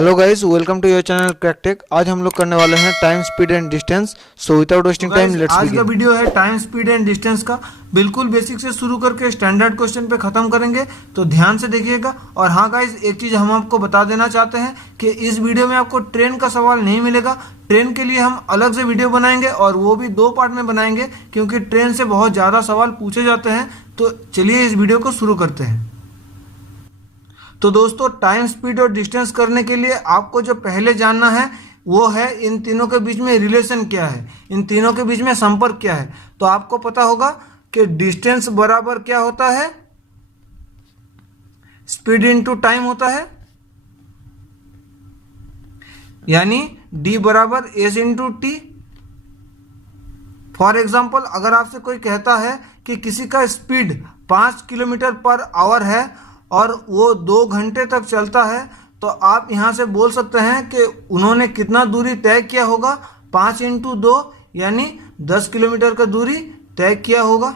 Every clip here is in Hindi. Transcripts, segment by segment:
Hello guys, welcome to your channel CrackTech. आज हम लोग करने वाले हैं time, speed and distance. So without wasting time let's आज का बिगिन। वीडियो है टाइम, स्पीड एंड डिस्टेंस का। बिल्कुल बेसिक से शुरू करके स्टैंडर्ड क्वेश्चन पे खत्म करेंगे, तो ध्यान से देखिएगा। और हाँ गाइस, एक चीज़ हम आपको बता देना चाहते हैं कि इस वीडियो में आपको ट्रेन का सवाल नहीं मिलेगा। ट्रेन के लिए हम अलग से वीडियो बनाएंगे और वो भी 2 पार्ट में बनाएंगे, क्योंकि ट्रेन से बहुत ज़्यादा सवाल पूछे जाते हैं। तो चलिए इस वीडियो को शुरू करते हैं। तो दोस्तों, टाइम, स्पीड और डिस्टेंस करने के लिए आपको जो पहले जानना है वो है इन तीनों के बीच में रिलेशन क्या है, इन तीनों के बीच में संपर्क क्या है। तो आपको पता होगा कि डिस्टेंस बराबर क्या होता है, स्पीड इनटू टाइम होता है, यानी d बराबर S into T. For example, अगर आपसे कोई कहता है कि किसी का स्पीड 5 किलोमीटर पर आवर है और वो 2 घंटे तक चलता है, तो आप यहाँ से बोल सकते हैं कि उन्होंने कितना दूरी तय किया होगा। 5 इंटू 2 यानी 10 किलोमीटर का दूरी तय किया होगा।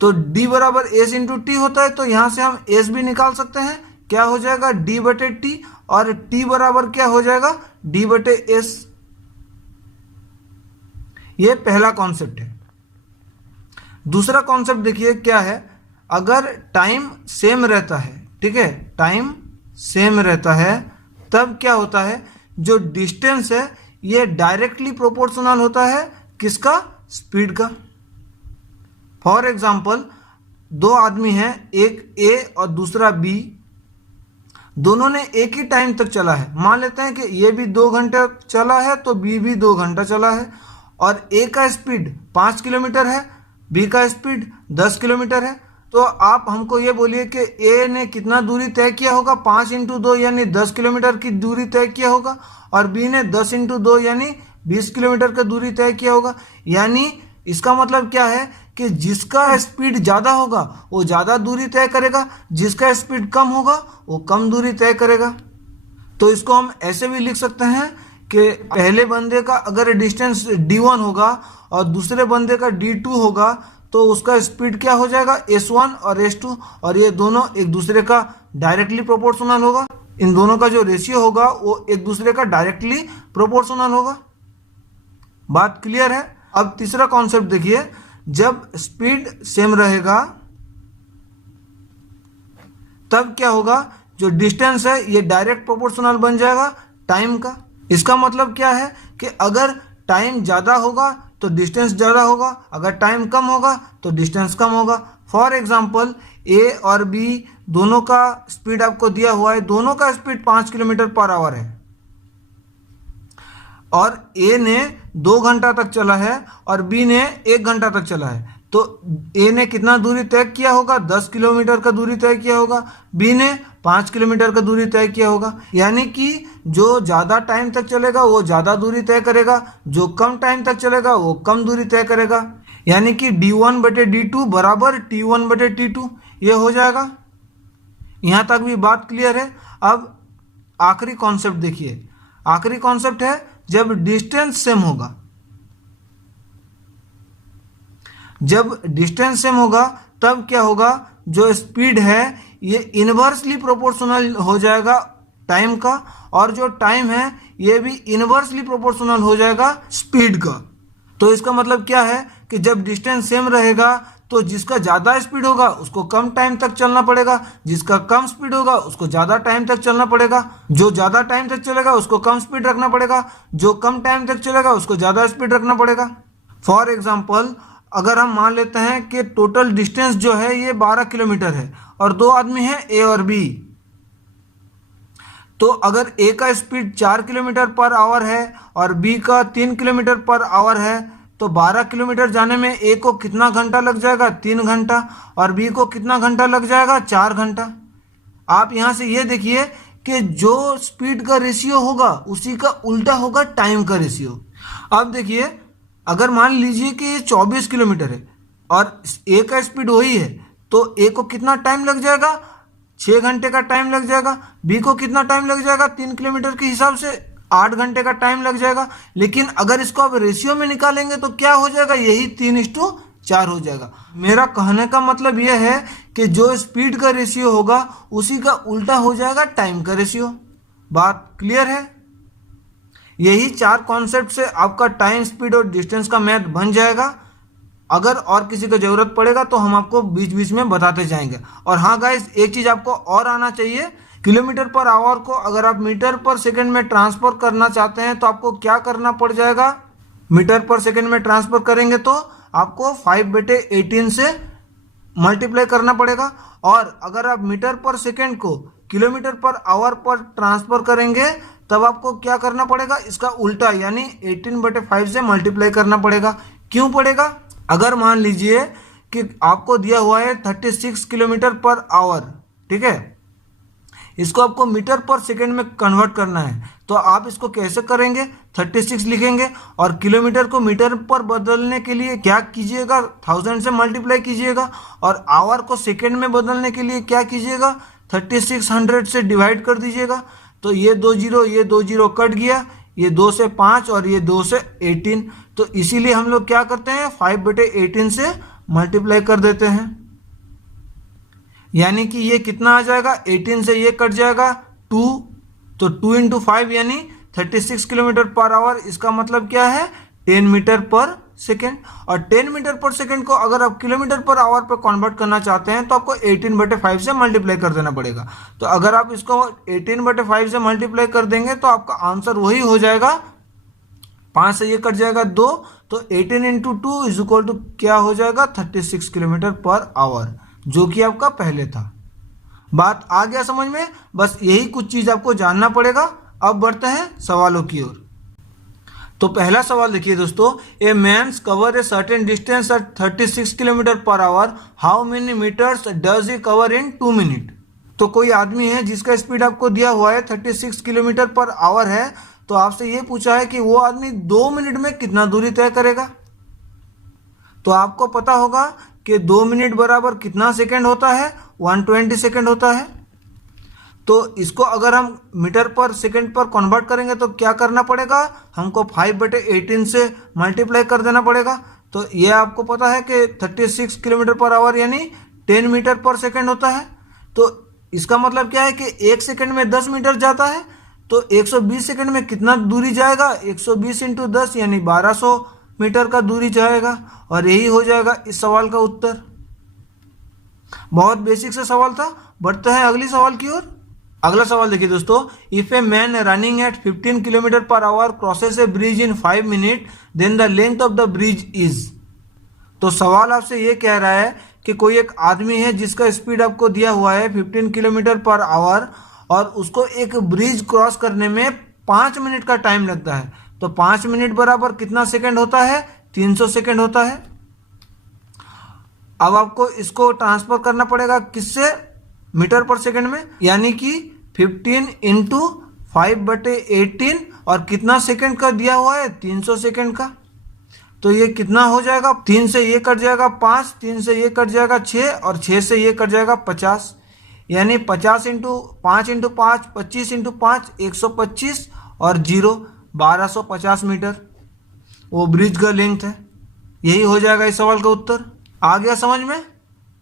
तो d बराबर एस इंटू टी होता है, तो यहाँ से हम एस भी निकाल सकते हैं। क्या हो जाएगा, d बटे टी, और t बराबर क्या हो जाएगा, d बटे एस। ये पहला कॉन्सेप्ट है। दूसरा कॉन्सेप्ट देखिए क्या है। अगर टाइम सेम रहता है, ठीक है, टाइम सेम रहता है, तब क्या होता है, जो डिस्टेंस है ये डायरेक्टली प्रोपोर्शनल होता है किसका, स्पीड का। फॉर एग्जाम्पल, 2 आदमी हैं, एक ए और दूसरा बी। दोनों ने एक ही टाइम तक चला है। मान लेते हैं कि ये भी 2 घंटे चला है तो बी भी 2 घंटा चला है। और ए का स्पीड 5 किलोमीटर है, बी का स्पीड 10 किलोमीटर है। तो आप हमको ये बोलिए कि ए ने कितना दूरी तय किया होगा, 5 इंटू 2 यानी 10 किलोमीटर की दूरी तय किया होगा, और बी ने 10 इंटू 2 यानी 20 किलोमीटर का दूरी तय किया होगा। यानी इसका मतलब क्या है कि जिसका स्पीड ज़्यादा होगा वो ज़्यादा दूरी तय करेगा, जिसका स्पीड कम होगा वो कम दूरी तय करेगा। तो इसको हम ऐसे भी लिख सकते हैं कि पहले बंदे का अगर डिस्टेंस d1 होगा और दूसरे बंदे का d2 होगा, तो उसका स्पीड क्या हो जाएगा, s1 और s2, और ये दोनों एक दूसरे का डायरेक्टली प्रोपोर्शनल होगा। इन दोनों का जो रेशियो होगा वो एक दूसरे का डायरेक्टली प्रोपोर्शनल होगा। बात क्लियर है। अब तीसरा कॉन्सेप्ट देखिए। जब स्पीड सेम रहेगा तब क्या होगा, जो डिस्टेंस है ये डायरेक्ट प्रोपोर्शनल बन जाएगा टाइम का। इसका मतलब क्या है कि अगर टाइम ज़्यादा होगा तो डिस्टेंस ज़्यादा होगा, अगर टाइम कम होगा तो डिस्टेंस कम होगा। फॉर एग्जांपल, ए और बी दोनों का स्पीड आपको दिया हुआ है, दोनों का स्पीड 5 किलोमीटर पर आवर है, और ए ने 2 घंटा तक चला है और बी ने 1 घंटा तक चला है। तो ए ने कितना दूरी तय किया होगा, 10 किलोमीटर का दूरी तय किया होगा, बी ने 5 किलोमीटर का दूरी तय किया होगा। यानी कि जो ज़्यादा टाइम तक चलेगा वो ज़्यादा दूरी तय करेगा, जो कम टाइम तक चलेगा वो कम दूरी तय करेगा। यानी कि d1 बटे d2 बराबर t1 बटे t2 ये हो जाएगा। यहाँ तक भी बात क्लियर है। अब आखिरी कॉन्सेप्ट देखिए। आखिरी कॉन्सेप्ट है जब डिस्टेंस सेम होगा। जब डिस्टेंस सेम होगा तब क्या होगा, जो स्पीड है ये इनवर्सली प्रोपोर्शनल हो जाएगा टाइम का, और जो टाइम है ये भी इनवर्सली प्रोपोर्शनल हो जाएगा स्पीड का। तो इसका मतलब क्या है कि जब डिस्टेंस सेम रहेगा तो जिसका ज़्यादा स्पीड होगा उसको कम टाइम तक चलना पड़ेगा, जिसका कम स्पीड होगा उसको ज़्यादा टाइम तक चलना पड़ेगा, जो ज़्यादा टाइम तक चलेगा उसको कम स्पीड रखना पड़ेगा, जो कम टाइम तक चलेगा उसको ज़्यादा स्पीड रखना पड़ेगा। फॉर एग्जाम्पल, अगर हम मान लेते हैं कि टोटल डिस्टेंस जो है ये 12 किलोमीटर है और 2 आदमी हैं ए और बी, तो अगर ए का स्पीड 4 किलोमीटर पर आवर है और बी का 3 किलोमीटर पर आवर है, तो 12 किलोमीटर जाने में ए को कितना घंटा लग जाएगा, 3 घंटा, और बी को कितना घंटा लग जाएगा, 4 घंटा। आप यहाँ से ये देखिए कि जो स्पीड का रेशियो होगा उसी का उल्टा होगा टाइम का रेशियो। अब देखिए, अगर मान लीजिए कि ये 24 किलोमीटर है और ए का स्पीड वही है, तो ए को कितना टाइम लग जाएगा, 6 घंटे का टाइम लग जाएगा। बी को कितना टाइम लग जाएगा, 3 किलोमीटर के हिसाब से 8 घंटे का टाइम लग जाएगा। लेकिन अगर इसको आप रेशियो में निकालेंगे तो क्या हो जाएगा, यही 3:4 हो जाएगा। मेरा कहने का मतलब यह है कि जो स्पीड का रेशियो होगा उसी का उल्टा हो जाएगा टाइम का रेशियो। बात क्लियर है? यही 4 कॉन्सेप्ट से आपका टाइम, स्पीड और डिस्टेंस का मैथ बन जाएगा। अगर और किसी को ज़रूरत पड़ेगा तो हम आपको बीच बीच में बताते जाएंगे। और हाँ गाइस, एक चीज़ आपको और आना चाहिए, किलोमीटर पर आवर को अगर आप मीटर पर सेकंड में ट्रांसफर करना चाहते हैं तो आपको क्या करना पड़ जाएगा? मीटर पर सेकंड में ट्रांसफर करेंगे तो आपको 5/18 से मल्टीप्लाई करना पड़ेगा। और अगर आप मीटर पर सेकंड को किलोमीटर पर आवर पर ट्रांसफर करेंगे तब आपको क्या करना पड़ेगा? इसका उल्टा, यानी 18/5 से मल्टीप्लाई करना पड़ेगा। क्यों पड़ेगा? अगर मान लीजिए कि आपको दिया हुआ है 36 किलोमीटर पर आवर, ठीक है, इसको आपको मीटर पर सेकंड में कन्वर्ट करना है, तो आप इसको कैसे करेंगे? 36 लिखेंगे और किलोमीटर को मीटर पर बदलने के लिए क्या कीजिएगा? 1000 से मल्टीप्लाई कीजिएगा। और आवर को सेकंड में बदलने के लिए क्या कीजिएगा? 3600 से डिवाइड कर दीजिएगा। तो ये 2 जीरो, ये 2 जीरो कट गया, ये 2 से 5 और ये 2 से 18। तो इसीलिए हम लोग क्या करते हैं? 5/18 से मल्टीप्लाई कर देते हैं। यानी कि ये कितना आ जाएगा? 18 से ये कट जाएगा 2, तो 2 × 5 यानी 36 किलोमीटर पर आवर। इसका मतलब क्या है? 10 मीटर पर सेकेंड। और 10 मीटर पर सेकेंड को अगर आप किलोमीटर पर आवर पर कन्वर्ट करना चाहते हैं तो आपको 18/5 से मल्टीप्लाई कर देना पड़ेगा। तो अगर आप इसको 18/5 से मल्टीप्लाई कर देंगे तो आपका आंसर वही हो जाएगा, 5 से ये कट जाएगा 2, तो 18 × 2 = क्या हो जाएगा? 36 किलोमीटर पर आवर, जो कि आपका पहले था। बात आ गया समझ में? बस यही कुछ चीज आपको जानना पड़ेगा। अब बढ़ते हैं सवालों की ओर। तो पहला सवाल देखिए दोस्तों, a man's cover a certain distance at 36 kilometre per hour, how many metres does he cover in 2 minute? तो कोई आदमी है जिसका स्पीड आपको दिया हुआ है 36 किलोमीटर पर आवर है, तो आपसे ये पूछा है कि वो आदमी 2 मिनट में कितना दूरी तय करेगा। तो आपको पता होगा कि 2 मिनट बराबर कितना सेकंड होता है? 120 सेकंड होता है। तो इसको अगर हम मीटर पर सेकंड पर कन्वर्ट करेंगे तो क्या करना पड़ेगा? हमको 5/18 से मल्टीप्लाई कर देना पड़ेगा। तो ये आपको पता है कि 36 किलोमीटर पर आवर यानी 10 मीटर पर सेकंड होता है। तो इसका मतलब क्या है कि 1 सेकंड में 10 मीटर जाता है, तो 120 सेकंड में कितना दूरी जाएगा? 120 × 10 यानी 1200 मीटर का दूरी जाएगा। और यही हो जाएगा इस सवाल का उत्तर। बहुत बेसिक सा सवाल था। बढ़ते हैं अगली सवाल की ओर। अगला सवाल देखिए दोस्तों, if a man running at 15 kilometre per hour crosses a bridge in 5 minute then the length of the bridge is. तो सवाल आपसे ये कह रहा है कि कोई एक आदमी है जिसका स्पीड आपको दिया हुआ है 15 किलोमीटर पर आवर और उसको एक ब्रिज क्रॉस करने में 5 मिनट का टाइम लगता है। तो 5 मिनट बराबर कितना सेकंड होता है? 300 सेकंड होता है। अब आपको इसको ट्रांसफर करना पड़ेगा किससे? मीटर पर सेकंड में, यानी कि 15 × 5/18 और कितना सेकंड का दिया हुआ है? 300 सेकंड का। तो ये कितना हो जाएगा? 3 से ये कट जाएगा 5, 3 से ये कट जाएगा 6 और 6 से ये कट जाएगा 50, यानी 50 × 5 × 5 25 × 5 125 और 0 1250 मीटर वो ब्रिज का लेंथ है। यही हो जाएगा इस सवाल का उत्तर। आ गया समझ में?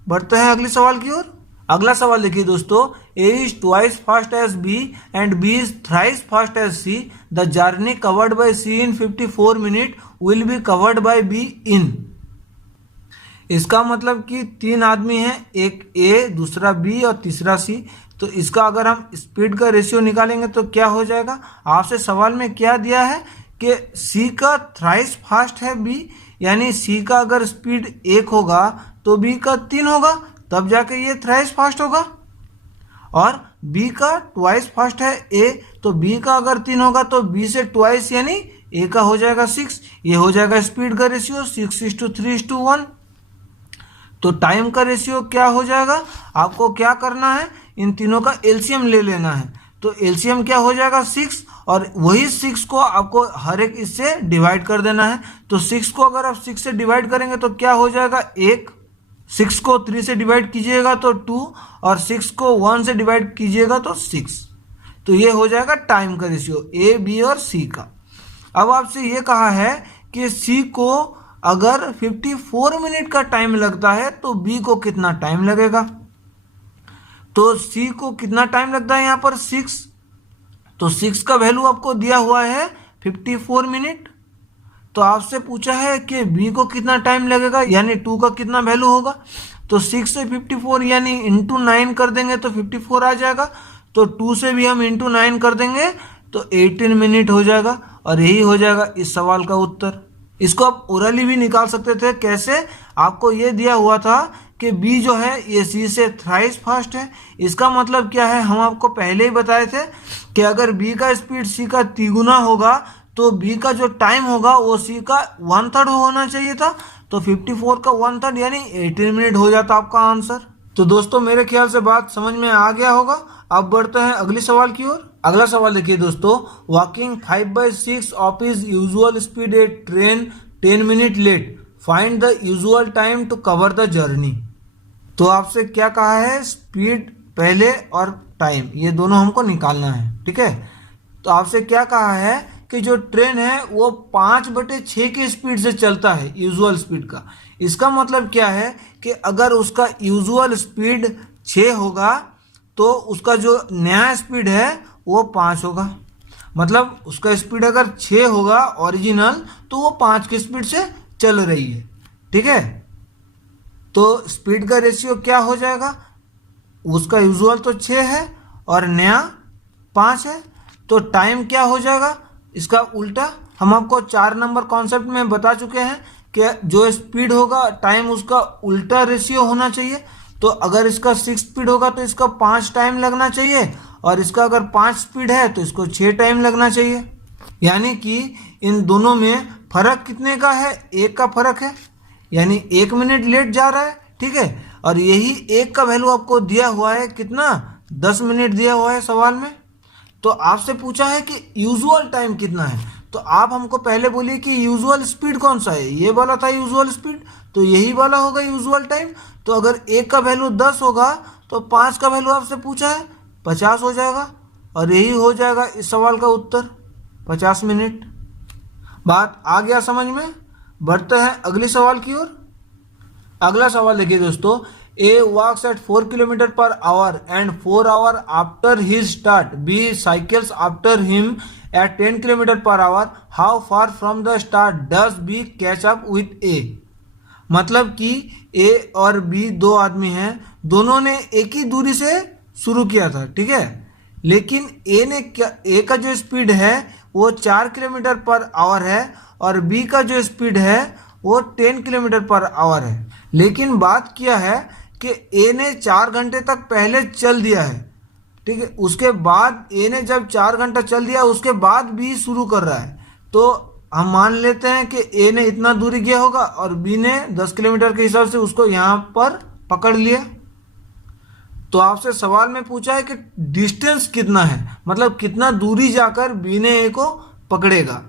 बढ़ते हैं अगले सवाल की ओर। अगला सवाल देखिए दोस्तों, A is twice fast as B and B is thrice fast as C. The journey covered by C in 54 minutes will be covered by B in. इसका मतलब कि 3 आदमी हैं, एक A, दूसरा B और तीसरा C। तो इसका अगर हम स्पीड का रेशियो निकालेंगे तो क्या हो जाएगा? आपसे सवाल में क्या दिया है कि C का थ्राइस फास्ट है B, यानी C का अगर स्पीड 1 होगा तो B का 3 होगा, तब जाके ये थ्राइस फास्ट होगा। और B का ट्वाइस फास्ट है A, तो B का अगर 3 होगा तो B से ट्वाइस यानी A का हो जाएगा 6। ये हो जाएगा स्पीड का रेशियो 6:3:1। तो टाइम का रेशियो क्या हो जाएगा? आपको क्या करना है? इन तीनों का एलसीएम ले लेना है। तो एलसीएम क्या हो जाएगा? 6, और वही 6 को आपको हर एक इससे डिवाइड कर देना है। तो 6 को अगर आप 6 से डिवाइड करेंगे तो क्या हो जाएगा? 1। 6 को 3 से डिवाइड कीजिएगा तो 2, और 6 को 1 से डिवाइड कीजिएगा तो 6। तो ये हो जाएगा टाइम का रेशियो A, B और C का। अब आपसे ये कहा है कि C को अगर 54 मिनट का टाइम लगता है तो B को कितना टाइम लगेगा? तो C को कितना टाइम लगता है यहाँ पर? 6। तो 6 का वैल्यू आपको दिया हुआ है 54 मिनट। तो आपसे पूछा है कि बी को कितना टाइम लगेगा, यानी 2 का कितना वैल्यू होगा। तो 6 से 54 यानी इंटू 9 कर देंगे तो 54 आ जाएगा। तो 2 से भी हम इंटू 9 कर देंगे तो 18 मिनट हो जाएगा, और यही हो जाएगा इस सवाल का उत्तर। इसको आप ओरली भी निकाल सकते थे। कैसे? आपको ये दिया हुआ था कि बी जो है ये सी से थ्राइस फास्ट है। इसका मतलब क्या है, हम आपको पहले ही बताए थे कि अगर बी का स्पीड सी का तिगुना होगा तो बी का जो टाइम होगा वो सी का 1/3 होना चाहिए था। तो 54 का 1/3 यानी 18 मिनट हो जाता आपका आंसर। तो दोस्तों मेरे ख्याल से बात समझ में आ गया होगा। अब बढ़ते हैं अगले सवाल की ओर। अगला सवाल देखिए दोस्तों, walking 5/6 of its usual speed a train 10 minute late, find the usual time to cover the journey. तो आपसे क्या कहा है, स्पीड पहले और टाइम ये दोनों हमको निकालना है, ठीक है। तो आपसे क्या कहा है कि जो ट्रेन है वो 5/6 की स्पीड से चलता है, यूजुअल स्पीड का। इसका मतलब क्या है कि अगर उसका यूजुअल स्पीड 6 होगा तो उसका जो नया स्पीड है वो 5 होगा। मतलब उसका स्पीड अगर 6 होगा ओरिजिनल तो वो 5 की स्पीड से चल रही है, ठीक है। तो स्पीड का रेशियो क्या हो जाएगा, उसका यूजुअल तो 6 है और नया 5 है, तो टाइम क्या हो जाएगा इसका उल्टा। हम आपको 4 नंबर कॉन्सेप्ट में बता चुके हैं कि जो स्पीड होगा टाइम उसका उल्टा रेशियो होना चाहिए। तो अगर इसका 6 स्पीड होगा तो इसका 5 टाइम लगना चाहिए, और इसका अगर 5 स्पीड है तो इसको 6 टाइम लगना चाहिए। यानी कि इन दोनों में फर्क कितने का है, 1 का फर्क है, यानी 1 मिनट लेट जा रहा है, ठीक है। और यही 1 का वैल्यू आपको दिया हुआ है कितना, 10 मिनट दिया हुआ है सवाल में। तो आपसे पूछा है कि यूजुअल टाइम कितना है, तो आप हमको पहले बोलिए कि यूजुअल स्पीड कौन सा है। ये वाला था यूजुअल स्पीड, तो यही वाला होगा यूजुअल टाइम। तो अगर 1 का वैल्यू 10 होगा तो 5 का वैल्यू आपसे पूछा है 50 हो जाएगा, और यही हो जाएगा इस सवाल का उत्तर, 50 मिनट। बात आ गया समझ में। बढ़ते हैं अगले सवाल की ओर। अगला सवाल देखिए दोस्तों, A walks at 4 kilometre per hour and 4 hour after his start, B cycles after him at 10 kilometre per hour, how far from the start does B catch up with A. मतलब कि ए और बी दो आदमी हैं, दोनों ने एक ही दूरी से शुरू किया था, ठीक है। लेकिन ए का जो स्पीड है वो 4 किलोमीटर पर आवर है, और बी का जो स्पीड है वो 10 किलोमीटर पर आवर है। लेकिन बात क्या है कि ए ने 4 घंटे तक पहले चल दिया है, ठीक है। उसके बाद ए ने जब 4 घंटा चल दिया उसके बाद बी शुरू कर रहा है, तो हम मान लेते हैं कि ए ने इतना दूरी किया होगा और बी ने 10 किलोमीटर के हिसाब से उसको यहाँ पर पकड़ लिया। तो आपसे सवाल में पूछा है कि डिस्टेंस कितना है, मतलब कितना दूरी जाकर बी ने ए को पकड़ेगा।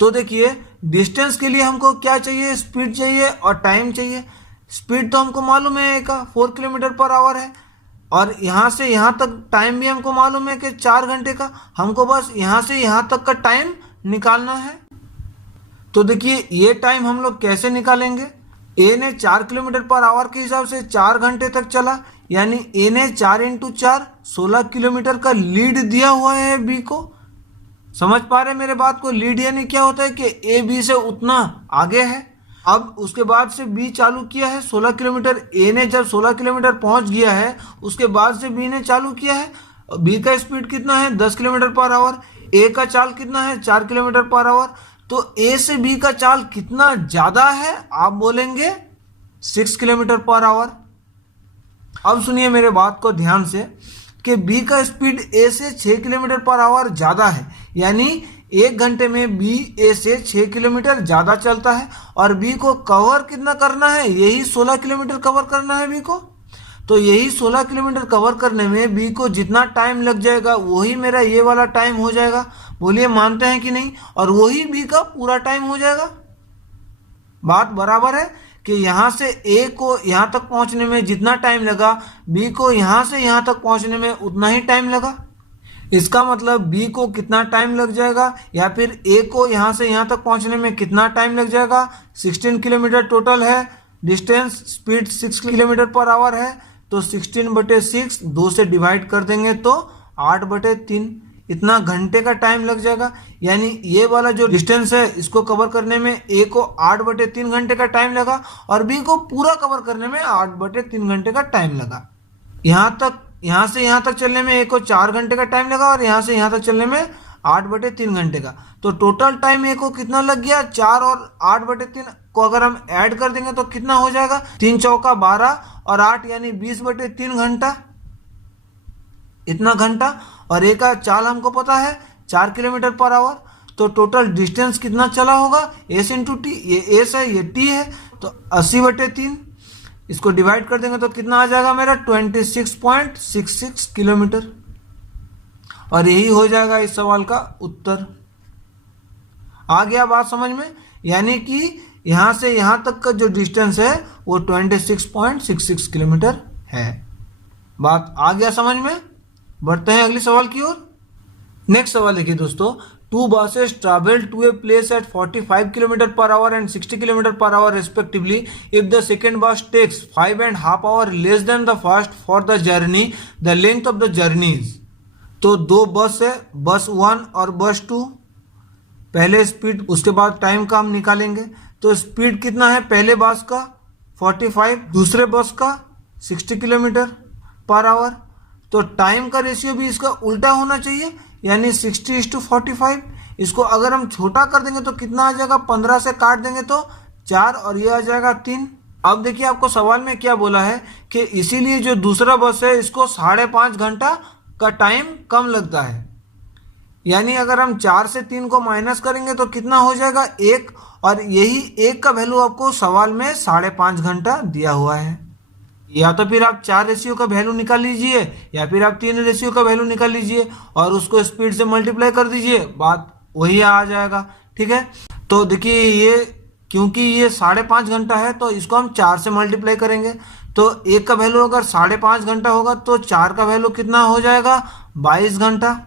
तो देखिए डिस्टेंस के लिए हमको क्या चाहिए, स्पीड चाहिए और टाइम चाहिए। स्पीड तो हमको मालूम है ए का 4 किलोमीटर पर आवर है, और यहाँ से यहाँ तक टाइम भी हमको मालूम है कि 4 घंटे का। हमको बस यहाँ से यहाँ तक का टाइम निकालना है। तो देखिए ये टाइम हम लोग कैसे निकालेंगे। ए ने 4 किलोमीटर पर आवर के हिसाब से 4 घंटे तक चला, यानी ए ने 4 × 4 16 किलोमीटर का लीड दिया हुआ है बी को। समझ पा रहे मेरे बात को। लीड यानी क्या होता है कि ए बी से उतना आगे है। अब उसके बाद से बी चालू किया है 16 किलोमीटर। ए ने जब 16 किलोमीटर पहुंच गया है उसके बाद से बी ने चालू किया है। बी का स्पीड कितना है 10 किलोमीटर पर आवर, ए का चाल कितना है 4 किलोमीटर पर आवर। तो ए से बी का चाल कितना ज्यादा है, आप बोलेंगे 6 किलोमीटर पर आवर। अब सुनिए मेरे बात को ध्यान से कि बी का स्पीड ए से 6 किलोमीटर पर आवर ज्यादा है, यानी 1 घंटे में बी ए से 6 किलोमीटर ज्यादा चलता है, और बी को कवर कितना करना है, यही 16 किलोमीटर कवर करना है बी को। तो यही 16 किलोमीटर कवर करने में बी को जितना टाइम लग जाएगा वही मेरा ये वाला टाइम हो जाएगा। बोलिए मानते हैं कि नहीं। और वही बी का पूरा टाइम हो जाएगा। बात बराबर है कि यहाँ से ए को यहाँ तक पहुँचने में जितना टाइम लगा बी को यहाँ से यहाँ तक पहुँचने में उतना ही टाइम लगा। इसका मतलब बी को कितना टाइम लग जाएगा, या फिर ए को यहाँ से यहाँ तक पहुँचने में कितना टाइम लग जाएगा। 16 किलोमीटर टोटल है distance, speed 6 kilometre per our है, तो 16/6 2 से डिवाइड कर देंगे तो 8/3, इतना घंटे का टाइम लग जाएगा। यानी ये वाला जो डिस्टेंस है इसको कवर करने में ए को 8/3 घंटे का टाइम लगा और बी को पूरा कवर करने में 8/3 घंटे का टाइम लगा। यहाँ से यहाँ तक चलने में ए को 4 घंटे का टाइम लगा और यहाँ से यहाँ तक चलने में 8/3 घंटे का। तो टोटल टाइम ए को कितना लग गया, 4 और 8/3 को अगर हम ऐड कर देंगे तो कितना हो जाएगा, 3 चौका 12 और 8 यानी 20/3 घंटा, इतना घंटा। और ए का चाल हमको पता है 4 किलोमीटर पर आवर। तो टोटल डिस्टेंस कितना चला होगा, एस इंटू टी, ये एस है ये टी है, तो 80/3 इसको डिवाइड कर देंगे तो कितना आ जाएगा मेरा 26.66 किलोमीटर। और यही हो जाएगा इस सवाल का उत्तर। आ गया बात समझ में? यानी कि यहां से यहां तक का जो डिस्टेंस है वो 26.66 किलोमीटर है। बात आ गया समझ में? बढ़ते हैं अगले सवाल की ओर। नेक्स्ट सवाल देखिए दोस्तों, 2 buses travel to a place at 45 km per hour and 60 km per hour respectively. If the second bus takes 5.5 hours less than the first for the journey, the length of the journey is. तो 2 बस है, बस 1 और बस 2। पहले स्पीड उसके बाद टाइम का हम निकालेंगे। तो स्पीड कितना है पहले बस का 45, दूसरे बस का 60 किलोमीटर पर आवर। तो टाइम का रेशियो भी इसका उल्टा होना चाहिए, यानी 60:45। इसको अगर हम छोटा कर देंगे तो कितना आ जाएगा, 15 से काट देंगे तो 4 और ये आ जाएगा 3। अब देखिए आपको सवाल में क्या बोला है कि इसीलिए जो दूसरा बस है इसको 5.5 घंटा का टाइम कम लगता है। यानी अगर हम 4 से 3 को माइनस करेंगे तो कितना हो जाएगा 1, और यही 1 का वैल्यू आपको सवाल में 5.5 घंटा दिया हुआ है। या तो फिर आप 4 रेशियो का वैल्यू निकाल लीजिए या फिर आप 3 रेशियो का वैल्यू निकाल लीजिए और उसको स्पीड से मल्टीप्लाई कर दीजिए, बात वही आ जाएगा। ठीक है, तो देखिए ये क्योंकि ये 5.5 घंटा है तो इसको हम 4 से मल्टीप्लाई करेंगे। तो 1 का वैल्यू अगर 5.5 घंटा होगा तो 4 का वैल्यू कितना हो जाएगा 22 घंटा।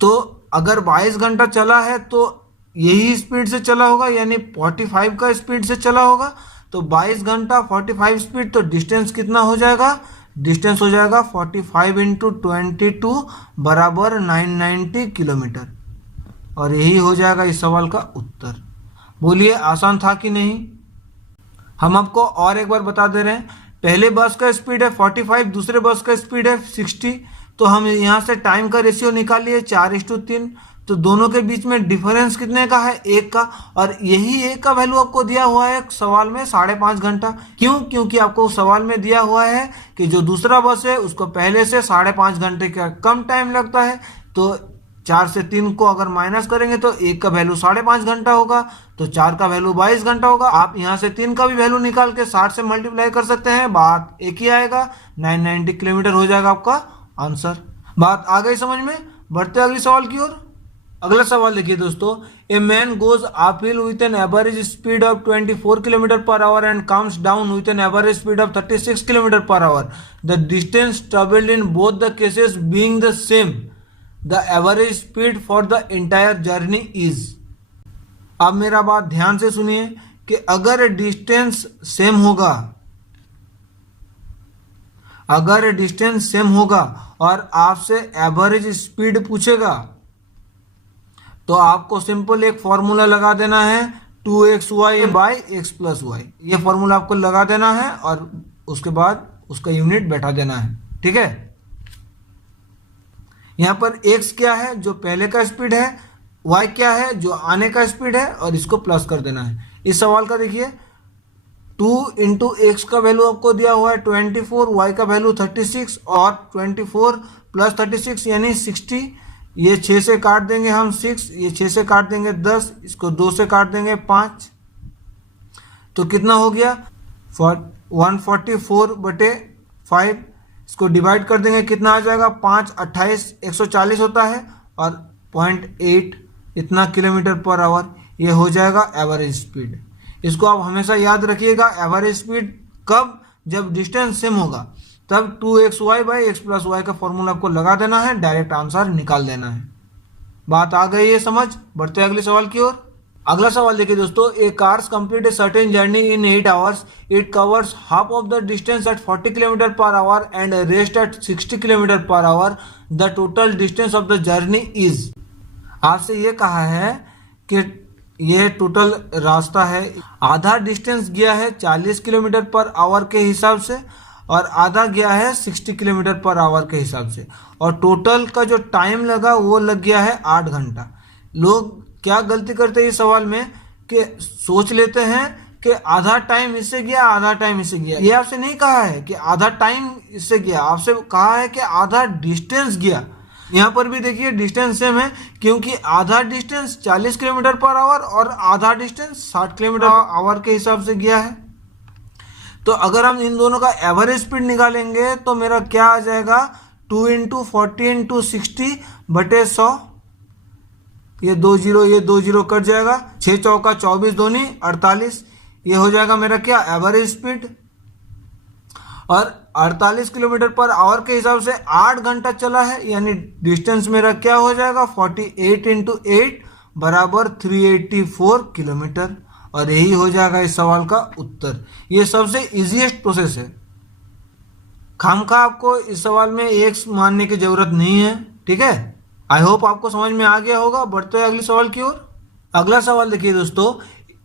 तो अगर 22 घंटा चला है तो यही स्पीड से चला होगा, यानी 45 का स्पीड से चला होगा। तो 22 घंटा 45 स्पीड, तो डिस्टेंस कितना हो जाएगा, डिस्टेंस हो जाएगा 45 × 22 बराबर 990 किलोमीटर। और यही हो जाएगा इस सवाल का उत्तर। बोलिए आसान था कि नहीं? हम आपको और एक बार बता दे रहे हैं, पहले बस का स्पीड है 45, दूसरे बस का स्पीड है 60। तो हम यहाँ से टाइम का रेशियो निकाल लिए 4:3। तो दोनों के बीच में डिफरेंस कितने का है, 1 का। और यही 1 का वैल्यू आपको दिया हुआ है सवाल में 5.5 घंटा। क्यों? क्योंकि आपको सवाल में दिया हुआ है कि जो दूसरा बस है उसको पहले से 5.5 घंटे का कम टाइम लगता है। तो 4 से 3 को अगर माइनस करेंगे तो 1 का वैल्यू 5.5 घंटा होगा, तो 4 का वैल्यू 22 घंटा होगा। आप यहाँ से 3 का भी वैल्यू निकाल के 60 से मल्टीप्लाई कर सकते हैं, बात एक ही आएगा, 990 किलोमीटर हो जाएगा आपका आंसर। बात आ गई समझ में? बढ़ते अगले सवाल की ओर। अगला सवाल देखिए दोस्तों, a man goes uphill with an average speed of 24 kilometre per hour and comes down with an average speed of 36 kilometre per hour. The distance travelled in both the cases being the same, the average speed for the entire journey is. अब मेरा बात ध्यान से सुनिए कि अगर डिस्टेंस सेम होगा, अगर डिस्टेंस सेम होगा और आपसे एवरेज स्पीड पूछेगा तो आपको सिंपल एक फॉर्मूला लगा देना है 2xy/x+y। ये फॉर्मूला आपको लगा देना है और उसके बाद उसका यूनिट बैठा देना है। ठीक है, यहां पर x क्या है जो पहले का स्पीड है, y क्या है जो आने का स्पीड है, और इसको प्लस कर देना है। इस सवाल का देखिए 2 × x का वैल्यू आपको दिया हुआ है 24, y का वैल्यू 36 और 24 + 36 यानी 60। ये 6 से काट देंगे हम 6, ये 6 से काट देंगे 10, इसको 2 से काट देंगे 5। तो कितना हो गया 144/5। इसको डिवाइड कर देंगे कितना आ जाएगा 5 28 140 होता है और 0.8 इतना किलोमीटर पर आवर। ये हो जाएगा एवरेज स्पीड। इसको आप हमेशा याद रखिएगा, एवरेज स्पीड कब, जब डिस्टेंस सेम होगा तब 2xy/x+y का फॉर्मूला आपको लगा देना है, डायरेक्ट आंसर निकाल देना है। बात आ गई है समझ? बढ़ते अगले सवाल की ओर। अगला सवाल देखिए दोस्तों, a cars complete a certain journey in 8 hours, it covers half of the distance at 40 kilometre per hour and rest at 60 kilometre per hour, the total distance of the journey is. आपसे ये कहा है कि ये टोटल रास्ता है, आधा डिस्टेंस गया है 40 किलोमीटर पर आवर के हिसाब से और आधा गया है 60 किलोमीटर पर आवर के हिसाब से, और टोटल का जो टाइम लगा वो लग गया है 8 घंटा। लोग क्या गलती करते हैं इस सवाल में कि सोच लेते हैं कि आधा टाइम इससे गया आधा टाइम इससे गया। ये आपसे नहीं कहा है कि आधा टाइम इससे गया, आपसे कहा है कि आधा डिस्टेंस गया। यहाँ पर भी देखिए डिस्टेंस सेम है, क्योंकि आधा डिस्टेंस 40 किलोमीटर पर आवर और आधा डिस्टेंस 60 किलोमीटर आवर के हिसाब से गया है। तो अगर हम इन दोनों का एवरेज स्पीड निकालेंगे तो मेरा क्या आ जाएगा, 2 × 40 × 60 बटे 100, ये 2 जीरो कट जाएगा, 6 चौका 24 दूनी 48, ये हो जाएगा मेरा क्या एवरेज स्पीड। और 48 किलोमीटर पर आवर के हिसाब से 8 घंटा चला है, यानी डिस्टेंस मेरा क्या हो जाएगा 48 × 8 बराबर 384 किलोमीटर, और यही हो जाएगा इस सवाल का उत्तर। ये सबसे इजीएस्ट प्रोसेस है, खामखा आपको इस सवाल में एक्स मानने की जरूरत नहीं है, ठीक है। आई होप आपको समझ में आ गया होगा। बढ़ते हैं अगले सवाल की ओर। अगला सवाल देखिए दोस्तों,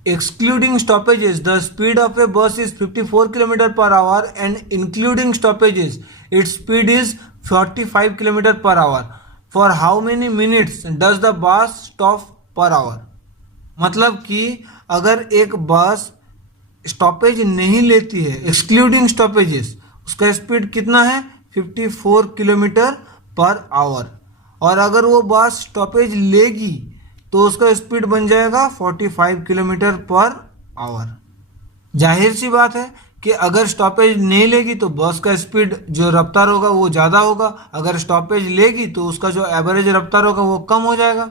excluding stoppages the speed of a bus is 54 kilometre per hour and including stoppages its speed is 45 kilometre per hour, for how many minutes does the bus stop per hour. मतलब कि अगर एक बस स्टॉपेज नहीं लेती है, एक्सक्लूडिंग स्टॉपेजेस, उसका स्पीड कितना है 54 किलोमीटर पर आवर, और अगर वो बस स्टॉपेज लेगी तो उसका स्पीड बन जाएगा 45 किलोमीटर पर आवर। जाहिर सी बात है कि अगर स्टॉपेज नहीं लेगी तो बस का स्पीड जो रफ्तार होगा वो ज़्यादा होगा, अगर स्टॉपेज लेगी तो उसका जो एवरेज रफ्तार होगा वो कम हो जाएगा।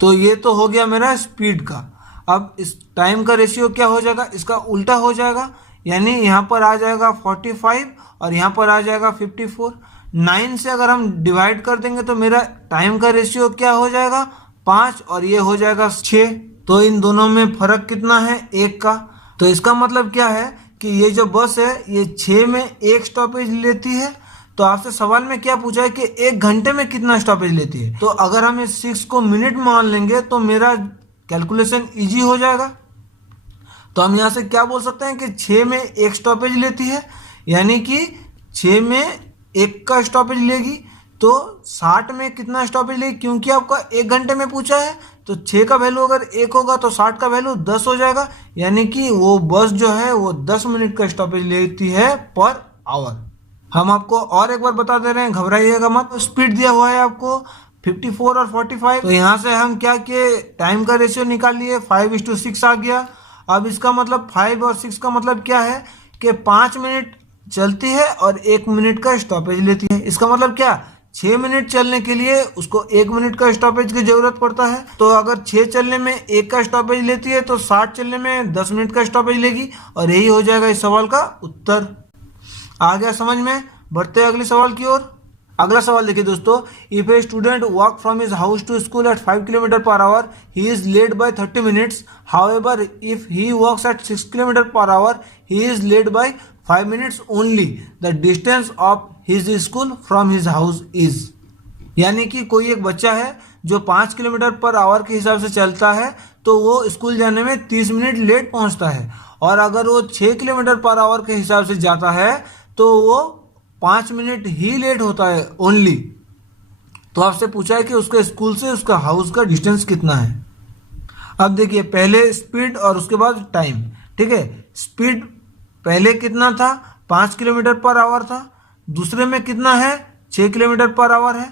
तो ये तो हो गया मेरा स्पीड का। अब इस टाइम का रेशियो क्या हो जाएगा, इसका उल्टा हो जाएगा, यानी यहाँ पर आ जाएगा 45 और यहाँ पर आ जाएगा 54। 9 से अगर हम डिवाइड कर देंगे तो मेरा टाइम का रेशियो क्या हो जाएगा 5 और ये हो जाएगा 6। तो इन दोनों में फर्क कितना है 1 का। तो इसका मतलब क्या है कि ये जो बस है ये 6 में 1 स्टॉपेज लेती है। तो आपसे सवाल में क्या पूछा है कि 1 घंटे में कितना स्टॉपेज लेती है। तो अगर हम इस 6 को मिनट मान लेंगे तो मेरा कैलकुलेशन इजी हो जाएगा। तो हम यहाँ से क्या बोल सकते हैं कि 6 में 1 स्टॉपेज लेती है, यानी कि 6 में 1 का स्टॉपेज लेगी तो 60 में कितना स्टॉपेज लेगी, क्योंकि आपका 1 घंटे में पूछा है तो 6 का वैल्यू अगर 1 होगा तो 60 का वैल्यू 10 हो जाएगा, यानी कि वो बस जो है वो 10 मिनट का स्टॉपेज लेती है पर आवर। हम आपको और एक बार बता दे रहे हैं, घबराइएगा मत। स्पीड दिया हुआ है आपको 54 और 45। तो यहाँ से हम क्या किए, टाइम का रेशियो निकाल लिए, 5:6 आ गया। अब इसका मतलब 5 और 6 का मतलब क्या है कि 5 मिनट चलती है और 1 मिनट का स्टॉपेज लेती है। इसका मतलब क्या, 6 मिनट चलने के लिए उसको 1 मिनट का स्टॉपेज की जरूरत पड़ता है। तो अगर 6 चलने में 1 का स्टॉपेज लेती है तो 60 चलने में 10 मिनट का स्टॉपेज लेगी, और यही हो जाएगा इस सवाल का उत्तर। आ गया समझ में। बढ़ते हैं अगले सवाल की ओर। अगला सवाल देखिए दोस्तों, if a student walk from his house to school at 5 kilometre per hour he is late by 30 minutes, however if he walks at 6 kilometre per hour he is late by 5 minutes only, the distance of his school from his house is. यानी कि कोई एक बच्चा है जो 5 किलोमीटर पर आवर के हिसाब से चलता है तो वो स्कूल जाने में 30 मिनट लेट पहुंचता है, और अगर वो 6 किलोमीटर पर आवर के हिसाब से जाता है तो वो 5 मिनट ही लेट होता है ओनली। तो आपसे पूछा है कि उसके स्कूल से उसका हाउस का डिस्टेंस कितना है। अब देखिए, पहले स्पीड और उसके बाद टाइम, ठीक है। स्पीड पहले कितना था 5 किलोमीटर पर आवर था, दूसरे में कितना है 6 किलोमीटर पर आवर है।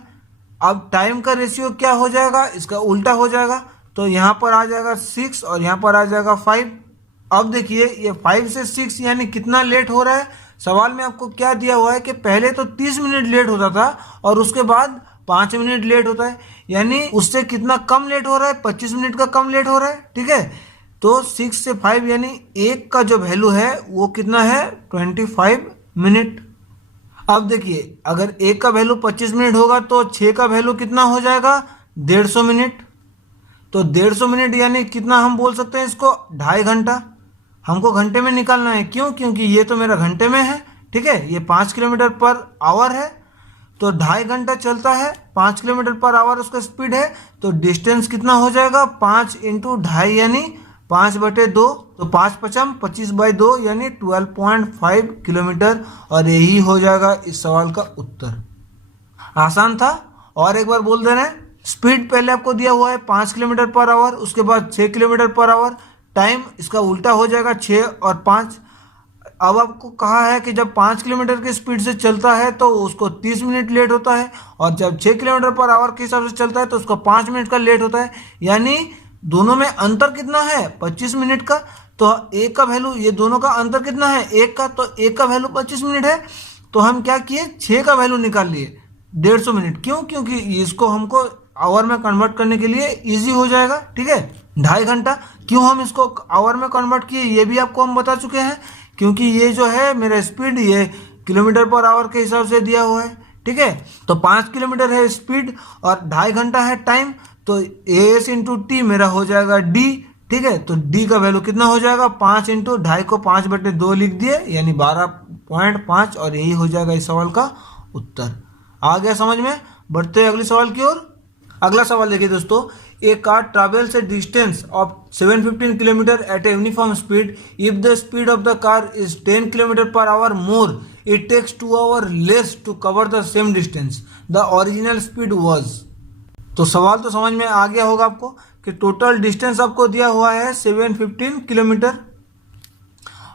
अब टाइम का रेशियो क्या हो जाएगा, इसका उल्टा हो जाएगा। तो यहाँ पर आ जाएगा 6 और यहाँ पर आ जाएगा 5। अब देखिए ये 5 से 6 यानी कितना लेट हो रहा है। सवाल में आपको क्या दिया हुआ है कि पहले तो 30 मिनट लेट होता था और उसके बाद 5 मिनट लेट होता है, यानी उससे कितना कम लेट हो रहा है, 25 मिनट का कम लेट हो रहा है, ठीक है। तो 6 से 5 यानी 1 का जो वैल्यू है वो कितना है 25 मिनट। अब देखिए, अगर 1 का वैल्यू 25 मिनट होगा तो 6 का वैल्यू कितना हो जाएगा 150 मिनट। तो 150 मिनट यानी कितना हम बोल सकते हैं इसको, 2.5 घंटा। हमको घंटे में निकालना है, क्यों? क्योंकि ये तो मेरा घंटे में है, ठीक है, ये 5 किलोमीटर पर आवर है, तो 2.5 घंटा चलता है, 5 किलोमीटर पर आवर उसका स्पीड है, तो डिस्टेंस कितना हो जाएगा, 5 इंटू 2.5 यानी 5/2, तो 5 पचम 25/2 यानी 12.5 किलोमीटर, और यही हो जाएगा इस सवाल का उत्तर। आसान था। और एक बार बोल दे रहे हैं, स्पीड पहले आपको दिया हुआ है 5 किलोमीटर पर आवर, उसके बाद 6 किलोमीटर पर आवर, टाइम इसका उल्टा हो जाएगा 6 और 5। अब आपको कहा है कि जब 5 किलोमीटर की स्पीड से चलता है तो उसको 30 मिनट लेट होता है, और जब 6 किलोमीटर पर आवर के हिसाब से चलता है तो उसको 5 मिनट का लेट होता है, यानी दोनों में अंतर कितना है, 25 मिनट का। तो एक का वैल्यू, ये दोनों का अंतर कितना है, एक का, तो एक का वैल्यू 25 मिनट है, तो हम क्या किए, 6 का वैल्यू निकाल लिए 150 मिनट। क्यों? क्योंकि इसको हमको आवर में कन्वर्ट करने के लिए इजी हो जाएगा, ठीक है। 2.5 घंटा क्यों हम इसको आवर में कन्वर्ट किए, ये भी आपको हम बता चुके हैं, क्योंकि ये जो है मेरा स्पीड ये किलोमीटर पर आवर के हिसाब से दिया हुआ है, ठीक है। तो 5 किलोमीटर है स्पीड और 2.5 घंटा है टाइम, तो एस इंटू टी मेरा हो जाएगा डी, ठीक है। तो डी का वैल्यू कितना हो जाएगा, 5 इंटू 2.5 को 5/2 लिख दिए, यानी 12.5, और यही हो जाएगा इस सवाल का उत्तर। आ गया समझ में? बढ़ते हैं अगले सवाल की ओर। अगला सवाल देखिए दोस्तों, a car travels a distance of 715 kilometre at a uniform speed. If the speed of the car is 10 kilometre per hour more, it takes 2 hour less to cover the same distance, the original speed was. तो सवाल तो समझ में आ गया होगा आपको कि टोटल डिस्टेंस आपको दिया हुआ है 715 किलोमीटर,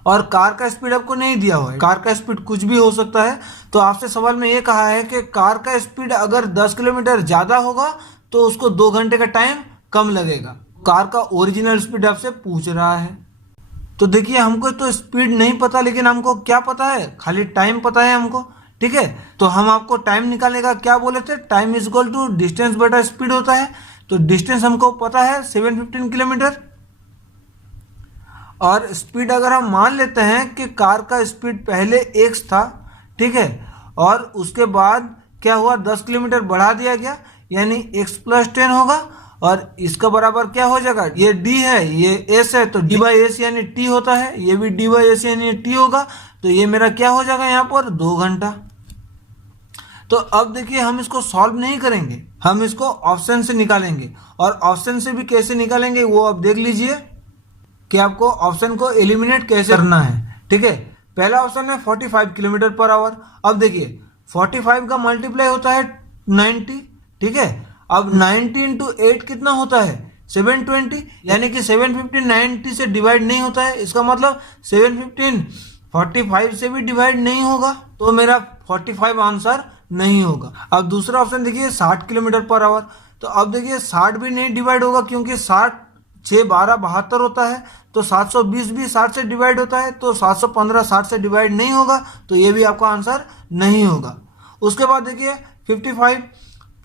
और कार का स्पीड आपको नहीं दिया हुआ है। कार का स्पीड कुछ भी हो सकता है, तो आपसे सवाल में ये कहा है कि कार का स्पीड अगर 10 किलोमीटर ज़्यादा होगा तो उसको 2 घंटे का टाइम कम लगेगा। कार का ओरिजिनल स्पीड आपसे पूछ रहा है। तो देखिए, हमको तो स्पीड नहीं पता, लेकिन हमको क्या पता है, खाली टाइम पता है हमको, ठीक है। तो हम आपको टाइम निकालने का क्या बोले थे, time is equal to distance बटा स्पीड होता है। तो डिस्टेंस हमको पता है 715 किलोमीटर, और स्पीड अगर हम मान लेते हैं कि कार का स्पीड पहले x था, ठीक है, और उसके बाद क्या हुआ, 10 किलोमीटर बढ़ा दिया गया, यानी x + 10 होगा, और इसका बराबर क्या हो जाएगा, ये d है, ये s है, तो d/s यानी t होता है, ये भी d/s यानी t होगा, तो ये मेरा क्या हो जाएगा यहाँ पर 2 घंटा। तो अब देखिए, हम इसको सॉल्व नहीं करेंगे, हम इसको ऑप्शन से निकालेंगे, और ऑप्शन से भी कैसे निकालेंगे वो अब देख लीजिए कि आपको ऑप्शन को एलिमिनेट कैसे करना है, ठीक है। पहला ऑप्शन है 45 किलोमीटर पर आवर। अब देखिए, 45 का मल्टीप्लाई होता है 90, ठीक है। अब 90 इंटू 8 कितना होता है, 720, यानी कि 715 90 से डिवाइड नहीं होता है, इसका मतलब 715 45 से भी डिवाइड नहीं होगा, तो मेरा 45 आंसर नहीं होगा। अब दूसरा ऑप्शन देखिए 60 किलोमीटर पर आवर। तो अब देखिए 60 भी नहीं डिवाइड होगा, क्योंकि 60 6 12 72 होता है, तो 720 भी 60 से डिवाइड होता है, तो 715 60 से डिवाइड नहीं होगा, तो ये भी आपका आंसर नहीं होगा। उसके बाद देखिए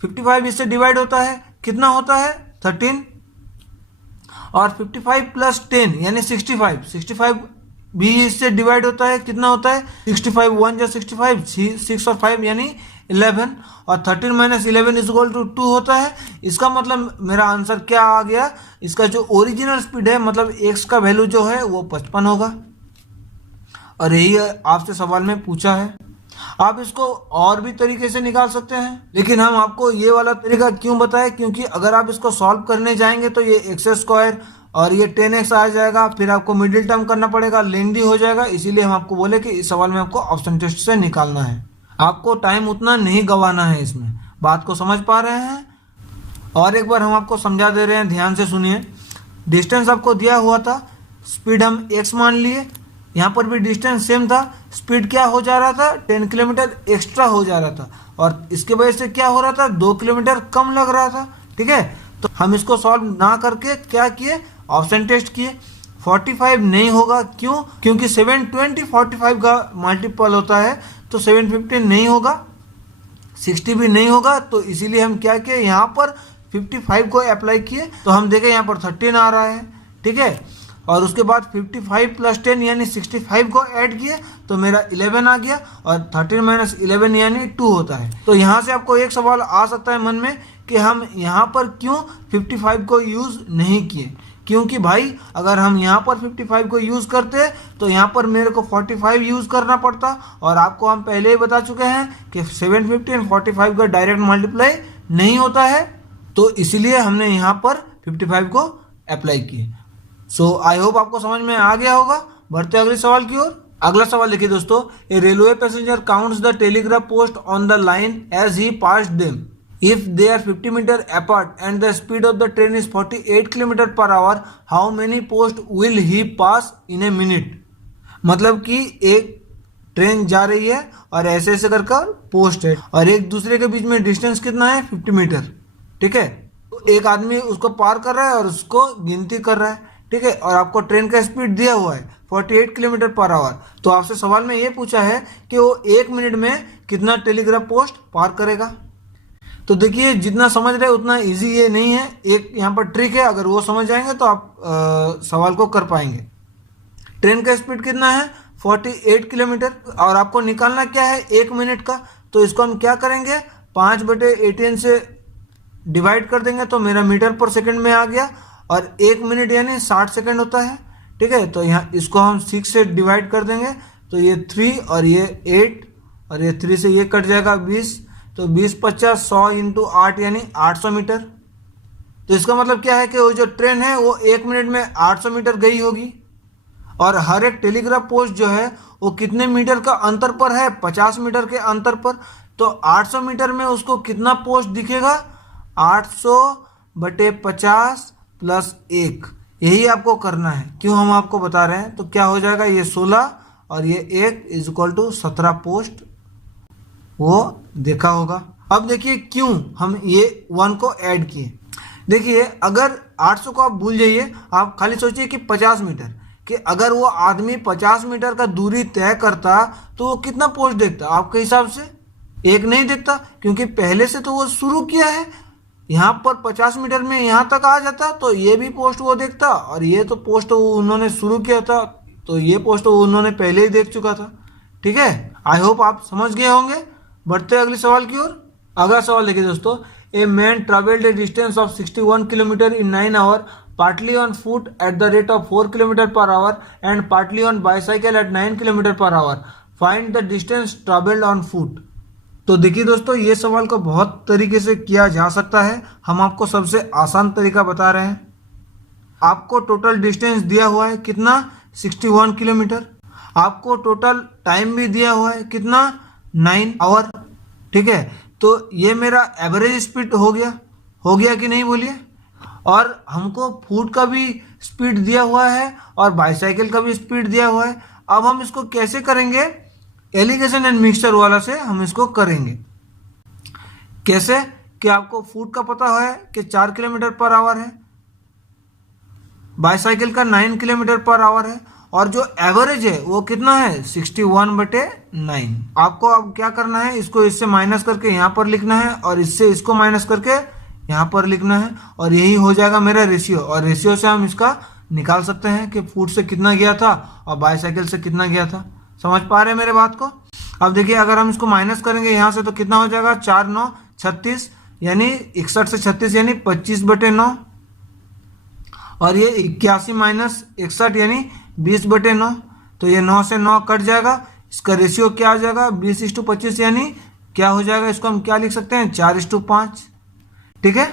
55 इससे डिवाइड होता है, कितना होता है 13, और 55 + 10 यानी 65 भी इससे डिवाइड होता है, कितना होता है 65, 1 जा 65, 6 और 5 यानी 11, और 13 - 11 = 2 होता है। इसका मतलब मेरा आंसर क्या आ गया, इसका जो ओरिजिनल स्पीड है, मतलब x का वैल्यू जो है वो 55 होगा, और यही आपसे सवाल में पूछा है। आप इसको और भी तरीके से निकाल सकते हैं, लेकिन हम आपको ये वाला तरीका क्यों बताएं, क्योंकि अगर आप इसको सॉल्व करने जाएंगे तो ये x² और ये 10x आ जाएगा, फिर आपको मिडिल टर्म करना पड़ेगा, लेंदी हो जाएगा। इसीलिए हम आपको बोले कि इस सवाल में आपको ऑप्शन टेस्ट से निकालना है, आपको टाइम उतना नहीं गंवाना है। इसमें बात को समझ पा रहे हैं? और एक बार हम आपको समझा दे रहे हैं, ध्यान से सुनिए। डिस्टेंस आपको दिया हुआ था, स्पीड हम x मान लिए, यहाँ पर भी डिस्टेंस सेम था, स्पीड क्या हो जा रहा था 10 किलोमीटर एक्स्ट्रा हो जा रहा था, और इसके वजह से क्या हो रहा था 2 किलोमीटर कम लग रहा था, ठीक है। तो हम इसको सॉल्व ना करके क्या किए, ऑप्शन टेस्ट किए। 45 नहीं होगा, क्यों? क्योंकि 720 45 का मल्टीपल होता है, तो 715 नहीं होगा, 60 भी नहीं होगा, तो इसीलिए हम क्या किए, यहाँ पर 55 को अप्लाई किए, तो हम देखें यहाँ पर 13 आ रहा है, ठीक है। और उसके बाद 55 प्लस 10 यानी 65 को ऐड किए तो मेरा 11 आ गया, और 13 माइनस 11 यानी 2 होता है। तो यहाँ से आपको एक सवाल आ सकता है मन में कि हम यहाँ पर क्यों 55 को यूज़ नहीं किए, क्योंकि भाई अगर हम यहाँ पर 55 को यूज़ करते तो यहाँ पर मेरे को 45 यूज़ करना पड़ता, और आपको हम पहले ही बता चुके हैं कि 750 एंड 45 का डायरेक्ट मल्टीप्लाई नहीं होता है, तो इसलिए हमने यहाँ पर 55 को अप्लाई किए। सो आई होप आपको समझ में आ गया होगा। बढ़ते अगले सवाल की ओर। अगला सवाल देखिए दोस्तों, a railway passenger counts the telegraph post on the line as he passed them if they are 50 metre apart and the speed of the train is 48 kilometre per hour, how many post will he pass in a minute. मतलब कि एक ट्रेन जा रही है और ऐसे ऐसे कर पोस्ट है, और एक दूसरे के बीच में डिस्टेंस कितना है 50 मीटर, ठीक है। तो एक आदमी उसको पार कर रहा है और उसको गिनती कर रहा है, ठीक है, और आपको ट्रेन का स्पीड दिया हुआ है 48 किलोमीटर पर आवर। तो आपसे सवाल में ये पूछा है कि वो 1 मिनट में कितना टेलीग्राफ पोस्ट पार करेगा। तो देखिए जितना समझ रहे उतना इजी ये नहीं है, एक यहाँ पर ट्रिक है, अगर वो समझ जाएंगे तो आप सवाल को कर पाएंगे। ट्रेन का स्पीड कितना है 48 किलोमीटर, और आपको निकालना क्या है 1 मिनट का। तो इसको हम क्या करेंगे 5/18 से डिवाइड कर देंगे तो मेरा मीटर पर सेकंड में आ गया, और 1 मिनट यानी 60 सेकंड होता है, ठीक है। तो यहाँ इसको हम 6 से डिवाइड कर देंगे तो ये 3 और ये 8 और ये 3 से ये कट जाएगा 20, तो 20×50 100 इंटू 8 यानी 800 मीटर। तो इसका मतलब क्या है कि वो जो ट्रेन है वो 1 मिनट में 800 मीटर गई होगी, और हर एक टेलीग्राफ पोस्ट जो है वो कितने मीटर का अंतर पर है 50 मीटर के अंतर पर। तो 800 मीटर में उसको कितना पोस्ट दिखेगा 800/50 प्लस 1, यही आपको करना है। क्यों हम आपको बता रहे हैं, तो क्या हो जाएगा ये 16 और ये 1 इज इक्वल टू 17 पोस्ट वो देखा होगा। अब देखिए क्यों हम ये 1 को ऐड किए। देखिए अगर 800 को आप भूल जाइए, आप खाली सोचिए कि 50 मीटर, कि अगर वो आदमी 50 मीटर का दूरी तय करता तो वो कितना पोस्ट देखता आपके हिसाब से, 1 नहीं देखता, क्योंकि पहले से तो वो शुरू किया है यहाँ पर 50 मीटर में यहाँ तक आ जाता तो ये भी पोस्ट वो देखता, और ये तो पोस्ट वो उन्होंने शुरू किया था तो ये पोस्ट वो उन्होंने पहले ही देख चुका था, ठीक है। आई होप आप समझ गए होंगे। बढ़ते अगले सवाल की ओर। अगला सवाल देखिए दोस्तों, a man travelled a distance of 61 kilometre in 9 hour partly on foot at the rate of 4 kilometre per hour and partly on bicycle at 9 kilometre per hour, find the distance traveled on foot। तो देखिए दोस्तों ये सवाल को बहुत तरीके से किया जा सकता है, हम आपको सबसे आसान तरीका बता रहे हैं। आपको टोटल डिस्टेंस दिया हुआ है कितना 61 किलोमीटर, आपको टोटल टाइम भी दिया हुआ है कितना 9 आवर, ठीक है। तो ये मेरा एवरेज स्पीड हो गया कि नहीं बोलिए, और हमको फुट का भी स्पीड दिया हुआ है और बाईसाइकिल का भी स्पीड दिया हुआ है। अब हम इसको कैसे करेंगे, एलिगेशन एंड मिक्सचर वाला से हम इसको करेंगे। कैसे कि आपको फुट का पता है कि 4 किलोमीटर पर आवर है, बाईसाइकिल का 9 किलोमीटर पर आवर है, और जो एवरेज है वो कितना है 61/9। आपको अब क्या करना है, इसको इससे माइनस करके यहाँ पर लिखना है और इससे इसको माइनस करके यहाँ पर लिखना है, और यही हो जाएगा मेरा रेशियो। और रेशियो से हम इसका निकाल सकते हैं कि फुट से कितना गया था और बाईसाइकिल से कितना गया था। समझ पा रहे हैं मेरे बात को। अब देखिए अगर हम इसको माइनस करेंगे यहाँ से तो कितना हो जाएगा 4 9 36 यानी 61 से 36 यानी 25/9, और ये 81 माइनस 61 यानी 20/9। तो ये 9 से 9 कट जाएगा, इसका रेशियो क्या आ जाएगा 20:25 यानी क्या हो जाएगा, इसको हम क्या लिख सकते हैं 4:5, ठीक है।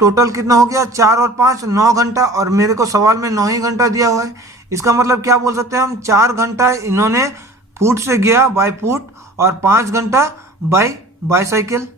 टोटल कितना हो गया 4 और 5 9 घंटा, और मेरे को सवाल में 9 ही घंटा दिया हुआ है। इसका मतलब क्या बोल सकते हैं हम 4 घंटा इन्होंने फुट से गया बाय फुट और 5 घंटा बाय बाईसाइकिल,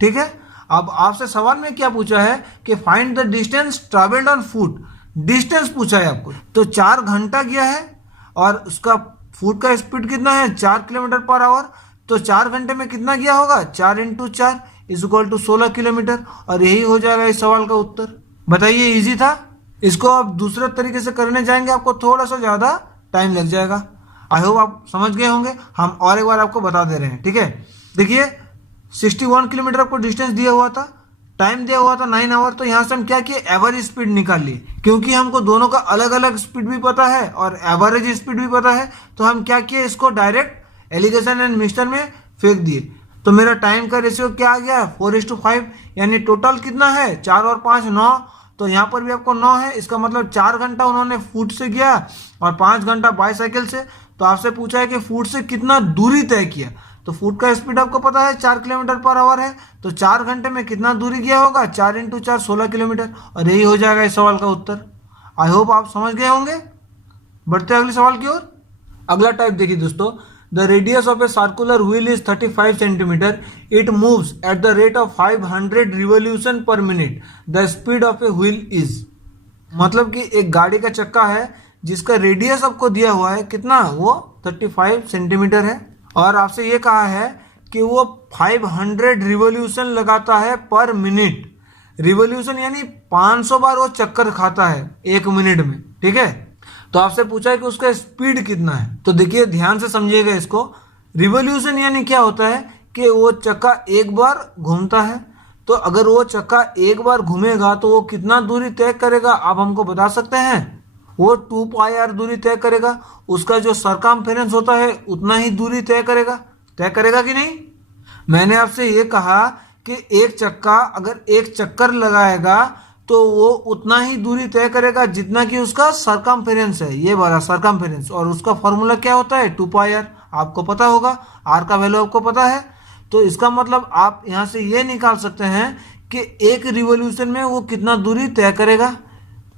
ठीक है। अब आपसे सवाल में क्या पूछा है कि find the distance travelled on foot, distance पूछा है आपको। तो 4 घंटा गया है और उसका फुट का स्पीड कितना है 4 किलोमीटर पर आवर, तो 4 घंटे में कितना गया होगा 4 × 4 इज इक्वल टू 16 किलोमीटर, और यही हो जाएगा इस सवाल का उत्तर। बताइए इजी था। इसको आप दूसरे तरीके से करने जाएंगे आपको थोड़ा सा ज़्यादा टाइम लग जाएगा। आई होप आप समझ गए होंगे। हम और एक बार आपको बता दे रहे हैं, ठीक है। देखिए 61 किलोमीटर आपको डिस्टेंस दिया हुआ था, टाइम दिया हुआ था 9 आवर, तो यहाँ से हम क्या किए, एवरेज स्पीड निकाल लिए। क्योंकि हमको दोनों का अलग अलग स्पीड भी पता है और एवरेज स्पीड भी पता है, तो हम क्या किए, इसको डायरेक्ट एलिगेशन एंड मिक्सचर में फेंक दिए। तो मेरा टाइम का रेशियो क्या आ गया, 4:5, यानी टोटल कितना है, 4 और 5 9। तो यहाँ पर भी आपको 9 है, इसका मतलब 4 घंटा उन्होंने फुट से किया और 5 घंटा बाईसाइकिल से। तो आपसे पूछा है कि फुट से कितना दूरी तय किया, तो फुट का स्पीड आपको पता है 4 किलोमीटर पर आवर है, तो 4 घंटे में कितना दूरी गया होगा, 4 × 4 16 किलोमीटर, और यही हो जाएगा इस सवाल का उत्तर। आई होप आप समझ गए होंगे। बढ़ते अगले सवाल की ओर। अगला टाइप देखिए दोस्तों, the radius of a circular wheel is 35 centimetre, it moves at the rate of 500 revolution per minute, the speed of a wheel is. मतलब कि एक गाड़ी का चक्का है जिसका रेडियस आपको दिया हुआ है कितना, वो 35 सेंटीमीटर है, और आपसे ये कहा है कि वो 500 रिवोल्यूशन लगाता है पर मिनट। रिवोल्यूशन यानी 500 बार वो चक्कर खाता है 1 मिनट में, ठीक है। तो आपसे पूछा है कि उसका स्पीड कितना है। तो देखिए ध्यान से समझिएगा इसको। रिवोल्यूशन यानी क्या होता है कि वो चक्का एक बार घूमता है, तो अगर वो चक्का एक बार घूमेगा तो वो कितना दूरी तय करेगा, आप हमको बता सकते हैं। वो 2πr दूरी तय करेगा, उसका जो सरकमफेरेंस होता है उतना ही दूरी तय करेगा कि नहीं। मैंने आपसे ये कहा कि एक चक्का अगर एक चक्कर लगाएगा तो वो उतना ही दूरी तय करेगा जितना कि उसका सरकमफेरेंस है, ये वाला सरकमफेरेंस, और उसका फॉर्मूला क्या होता है, 2πr। आपको पता होगा, आर का वैल्यू आपको पता है। तो इसका मतलब आप यहाँ से ये निकाल सकते हैं कि एक रिवोल्यूशन में वो कितना दूरी तय करेगा।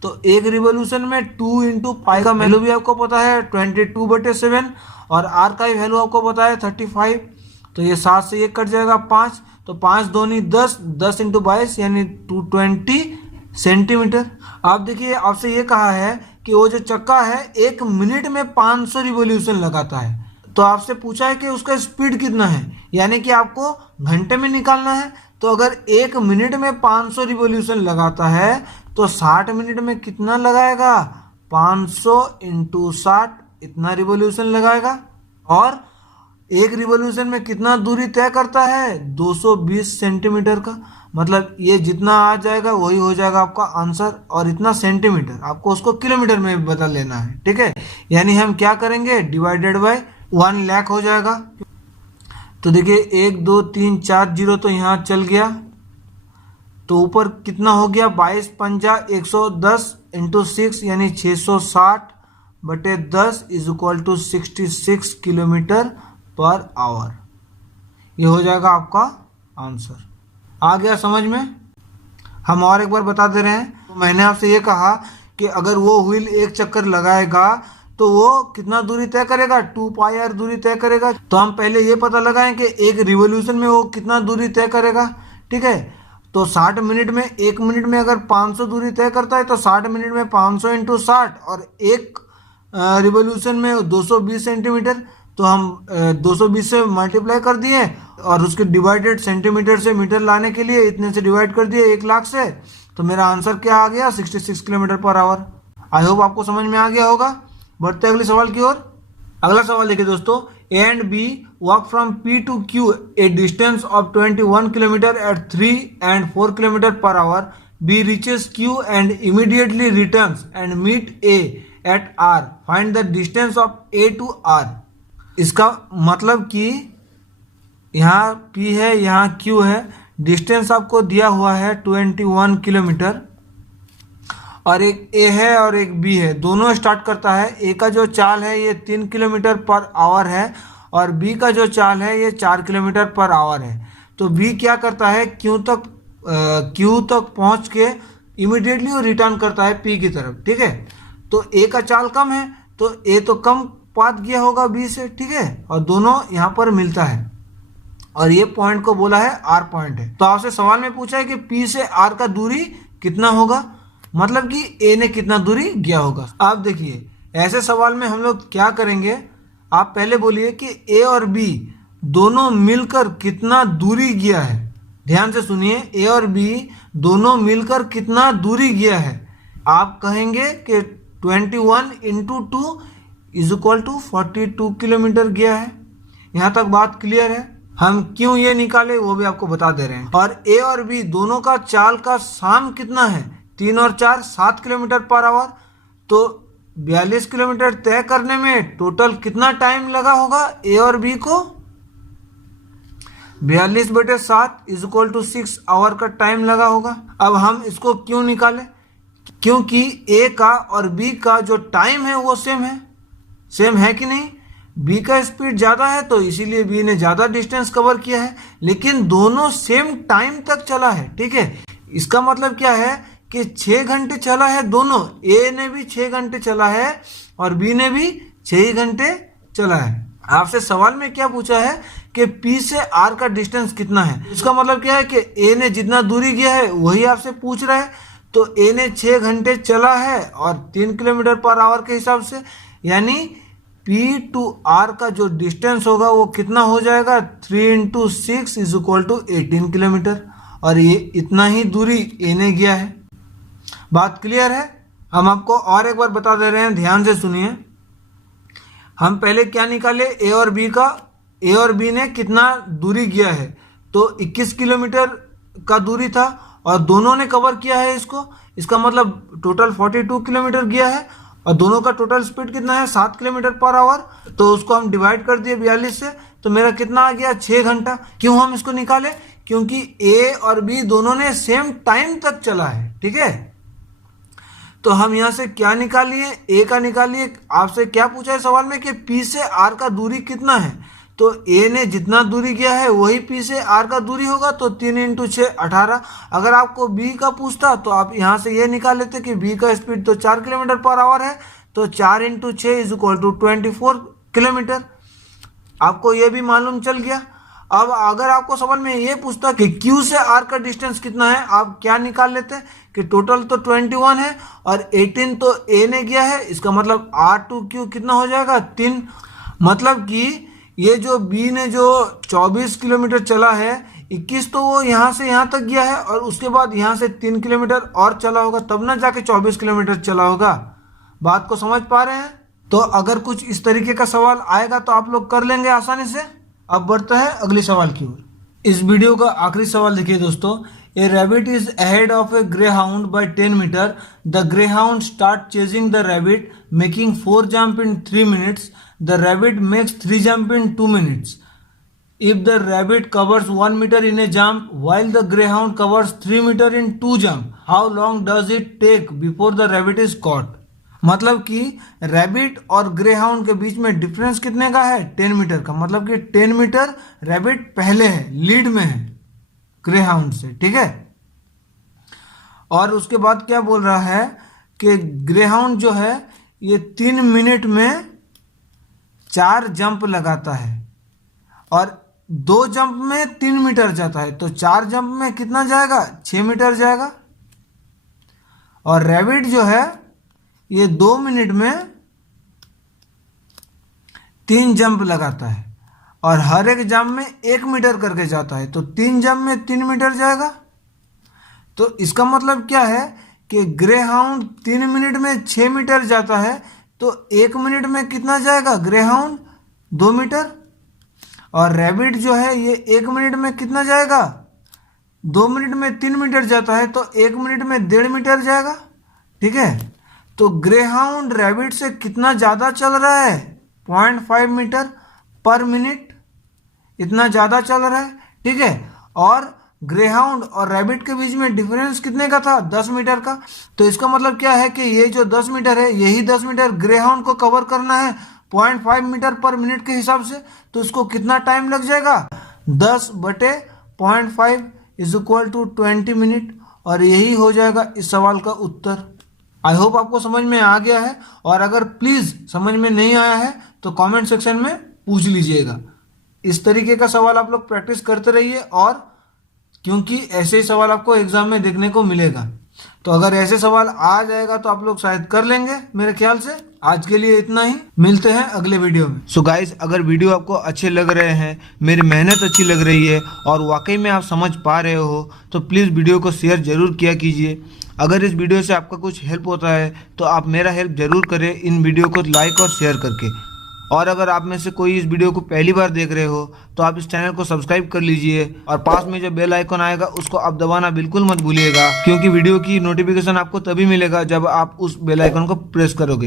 तो एक रिवोल्यूशन में 2 × पाई का वैल्यू भी आपको पता है 22/7, और आर का वैल्यू आपको पता है 35। तो ये 7 से 1 कट जाएगा 5, तो 5 दूनी 10, 10 × 22 यानी 220 सेंटीमीटर। आप देखिए आपसे ये कहा है कि वो जो चक्का है 1 मिनट में 500 रिवोल्यूशन लगाता है। तो आपसे पूछा है कि उसका स्पीड कितना है, यानी कि आपको घंटे में निकालना है। तो अगर 1 मिनट में 500 रिवोल्यूशन लगाता है तो 60 मिनट में कितना लगाएगा, 500 × 60 इतना रिवोल्यूशन लगाएगा। और एक रिवोल्यूशन में कितना दूरी तय करता है, 220 सेंटीमीटर का। मतलब ये जितना आ जाएगा वही हो जाएगा आपका आंसर, और इतना सेंटीमीटर आपको उसको किलोमीटर में बदल लेना है, ठीक है। यानी हम क्या करेंगे, डिवाइडेड बाय 1 लाख हो जाएगा। तो देखिए 1 2 3 4 0 तो यहाँ चल गया, तो ऊपर कितना हो गया, 22 पंजा 110 × 6 यानी 660/10 = 66 किलोमीटर पर आवर। ये हो जाएगा आपका आंसर। आ गया समझ में। हम और एक बार बता दे रहे हैं। तो मैंने आपसे ये कहा कि अगर वो व्हील एक चक्कर लगाएगा तो वो कितना दूरी तय करेगा, 2πr दूरी तय करेगा। तो हम पहले ये पता लगाएं कि एक रिवोल्यूशन में वो कितना दूरी तय करेगा, ठीक है। तो 60 मिनट में, 1 मिनट में अगर 500 दूरी तय करता है तो 60 मिनट में 500 × 60, और एक रिवोल्यूशन में 220 सेंटीमीटर। तो हम 220 से मल्टीप्लाई कर दिए और उसके डिवाइडेड सेंटीमीटर से मीटर लाने के लिए इतने से डिवाइड कर दिए 1 लाख से। तो मेरा आंसर क्या आ गया, 66 kilometre per our. I hope आपको समझ में आ गया होगा। बढ़ते अगले सवाल की ओर। अगला सवाल देखिए दोस्तों, A and B walk from P to Q a distance of 21 kilometre at 3 and 4 kilometre per hour. B reaches Q and immediately returns and meet A at R. Find the distance of A to R. इसका मतलब कि यहाँ P है, यहाँ Q है, डिस्टेंस आपको दिया हुआ है 21 किलोमीटर, और एक A है और एक B है। दोनों स्टार्ट करता है। A का जो चाल है ये 3 किलोमीटर पर आवर है, और B का जो चाल है ये 4 किलोमीटर पर आवर है। तो B क्या करता है, Q तक पहुँच के इमीडिएटली वो रिटर्न करता है P की तरफ, ठीक है। तो A का चाल कम है तो A तो कम पाथ गया होगा B से, ठीक है, और दोनों यहाँ पर मिलता है, और ये पॉइंट को बोला है R पॉइंट है। तो आपसे सवाल में पूछा है कि P से R का दूरी कितना होगा, मतलब कि A ने कितना दूरी गया होगा। आप देखिए ऐसे सवाल में हम लोग क्या करेंगे, आप पहले बोलिए कि A और B दोनों मिलकर कितना दूरी गया है। ध्यान से सुनिए, A और B दोनों मिलकर कितना दूरी गया है। आप कहेंगे कि 21 × 2 = 42 किलोमीटर गया है। यहाँ तक बात क्लियर है। हम क्यों ये निकाले वो भी आपको बता दे रहे हैं। और ए और बी दोनों का चाल का साम कितना है, 3 और 4 7 किलोमीटर पर आवर। तो 42 किलोमीटर तय करने में टोटल कितना टाइम लगा होगा ए और बी को, 42/7 इक्वल टू 6 आवर का टाइम लगा होगा। अब हम इसको क्यों निकाले, क्योंकि ए का और बी का जो टाइम है वो सेम है कि नहीं। बी का स्पीड ज़्यादा है तो इसीलिए बी ने ज़्यादा डिस्टेंस कवर किया है, लेकिन दोनों सेम टाइम तक चला है। ठीक है, इसका मतलब क्या है कि 6 घंटे चला है दोनों, ए ने भी 6 घंटे चला है और बी ने भी 6 घंटे चला है। आपसे सवाल में क्या पूछा है कि पी से आर का डिस्टेंस कितना है। इसका मतलब क्या है कि ए ने जितना दूरी गया है वही आपसे पूछ रहा है। तो ए ने 6 घंटे चला है और 3 किलोमीटर पर आवर के हिसाब से, यानी पी टू आर का जो डिस्टेंस होगा वो कितना हो जाएगा, 3 × 6 = 18 किलोमीटर। और ये इतना ही दूरी ए ने गया है। बात क्लियर है। हम आपको और एक बार बता दे रहे हैं, ध्यान से सुनिए। हम पहले क्या निकाले, ए और बी का, ए और बी ने कितना दूरी गया है, तो 21 किलोमीटर का दूरी था और दोनों ने कवर किया है इसको। इसका मतलब टोटल 42 किलोमीटर गया है और दोनों का टोटल स्पीड कितना है, 7 किलोमीटर पर आवर। तो उसको हम डिवाइड कर दिए 42 से, तो मेरा कितना आ गया, 6 घंटा। क्यों हम इसको निकाले, क्योंकि ए और बी दोनों ने सेम टाइम तक चला है। ठीक है, तो हम यहाँ से क्या निकालिए, ए का निकालिए। आपसे क्या पूछा है सवाल में कि पी से आर का दूरी कितना है, तो ए ने जितना दूरी गया है वही पी से आर का दूरी होगा। तो 3 × 6 18। अगर आपको बी का पूछता तो आप यहाँ से ये निकाल लेते कि बी का स्पीड तो 4 किलोमीटर पर आवर है, तो 4 × 6 = 24 किलोमीटर। आपको ये भी मालूम चल गया। अब अगर आपको सवाल में ये पूछता कि Q से R का डिस्टेंस कितना है, आप क्या निकाल लेते कि टोटल तो 21 है और 18 तो A ने गया है। इसका मतलब R to Q कितना हो जाएगा, 3। मतलब कि ये जो B ने जो 24 किलोमीटर चला है, 21 तो वो यहाँ से यहाँ तक गया है और उसके बाद यहाँ से 3 किलोमीटर और चला होगा, तब ना जाके 24 किलोमीटर चला होगा। बात को समझ पा रहे हैं। तो अगर कुछ इस तरीके का सवाल आएगा तो आप लोग कर लेंगे आसानी से। अब बढ़ते हैं अगले सवाल की ओर। इस वीडियो का आखिरी सवाल देखिए दोस्तों। A rabbit is ahead of a greyhound by 10 metre. The greyhound start chasing the rabbit making 4 jump in 3 minutes. The rabbit makes 3 jump in 2 minutes. If the rabbit covers 1 meter in a jump while the greyhound covers 3 meter in 2 jump, how long does it take before the rabbit is caught? मतलब कि रैबिट और ग्रेहाउंड के बीच में डिफरेंस कितने का है, 10 मीटर का। मतलब कि 10 मीटर रैबिट पहले है, लीड में है ग्रेहाउंड से। ठीक है, और उसके बाद क्या बोल रहा है कि ग्रेहाउंड जो है ये 3 मिनट में 4 जंप लगाता है और 2 जंप में 3 मीटर जाता है, तो 4 जंप में कितना जाएगा, 6 मीटर जाएगा। और रैबिट जो है ये 2 मिनट में 3 जंप लगाता है और हर एक जंप में 1 मीटर करके जाता है, तो 3 जंप में 3 मीटर जाएगा। तो इसका मतलब क्या है कि ग्रेहाउंड 3 मिनट में 6 मीटर जाता है, तो 1 मिनट में कितना जाएगा ग्रेहाउंड, 2 मीटर। और रैबिट जो है ये 1 मिनट में कितना जाएगा, 2 मिनट में 3 मीटर जाता है, तो 1 मिनट में 1.5 मीटर जाएगा। ठीक है, तो ग्रेहाउंड रैबिट से कितना ज़्यादा चल रहा है, 0.5 मीटर पर मिनट, इतना ज़्यादा चल रहा है। ठीक है, और ग्रेहाउंड और रैबिट के बीच में डिफरेंस कितने का था, 10 मीटर का। तो इसका मतलब क्या है कि ये जो 10 मीटर है, यही 10 मीटर ग्रेहाउंड को कवर करना है 0.5 मीटर पर मिनट के हिसाब से। तो इसको कितना टाइम लग जाएगा, 10/0.5 = 20 मिनट। और यही हो जाएगा इस सवाल का उत्तर। आई होप आपको समझ में आ गया है, और अगर प्लीज़ समझ में नहीं आया है तो कमेंट सेक्शन में पूछ लीजिएगा। इस तरीके का सवाल आप लोग प्रैक्टिस करते रहिए, और क्योंकि ऐसे ही सवाल आपको एग्जाम में देखने को मिलेगा। तो अगर ऐसे सवाल आ जाएगा तो आप लोग शायद कर लेंगे मेरे ख्याल से। आज के लिए इतना ही, मिलते हैं अगले वीडियो में। सो गाइज, अगर वीडियो आपको अच्छे लग रहे हैं, मेरी मेहनत अच्छी लग रही है और वाकई में आप समझ पा रहे हो, तो प्लीज़ वीडियो को शेयर ज़रूर किया कीजिए। अगर इस वीडियो से आपका कुछ हेल्प होता है तो आप मेरा हेल्प ज़रूर करें इन वीडियो को लाइक और शेयर करके। और अगर आप में से कोई इस वीडियो को पहली बार देख रहे हो तो आप इस चैनल को सब्सक्राइब कर लीजिए और पास में जो बेल आइकन आएगा उसको आप दबाना बिल्कुल मत भूलिएगा, क्योंकि वीडियो की नोटिफिकेशन आपको तभी मिलेगा जब आप उस बेल आइकन को प्रेस करोगे।